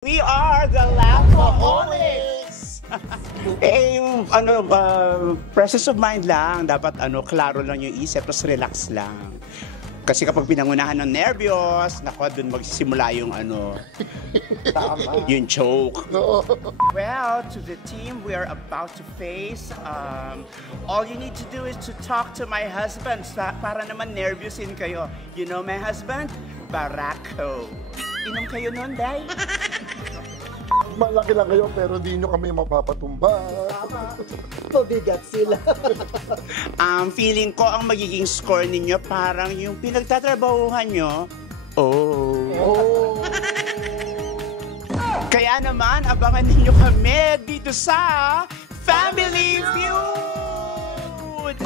We are the Laugh-aholics! Presence of mind lang. Dapat klaro lang yung isip, tapos relax lang. Kasi kapag pinangunahan ng nervyos, dun magsisimula yung yung choke. Well, to the team we are about to face, all you need to do is to talk to my husband para naman nervousin kayo. You know my husband? Barako. Inom kayo nun, Day? Malaki lang kayo pero di nyo kami mapapatumba. Mabigat sila. Feeling ko ang magiging score ninyo parang yung pinagtatrabahuhan nyo. Oh. Kaya naman, abangan ninyo kami dito sa Family Feud!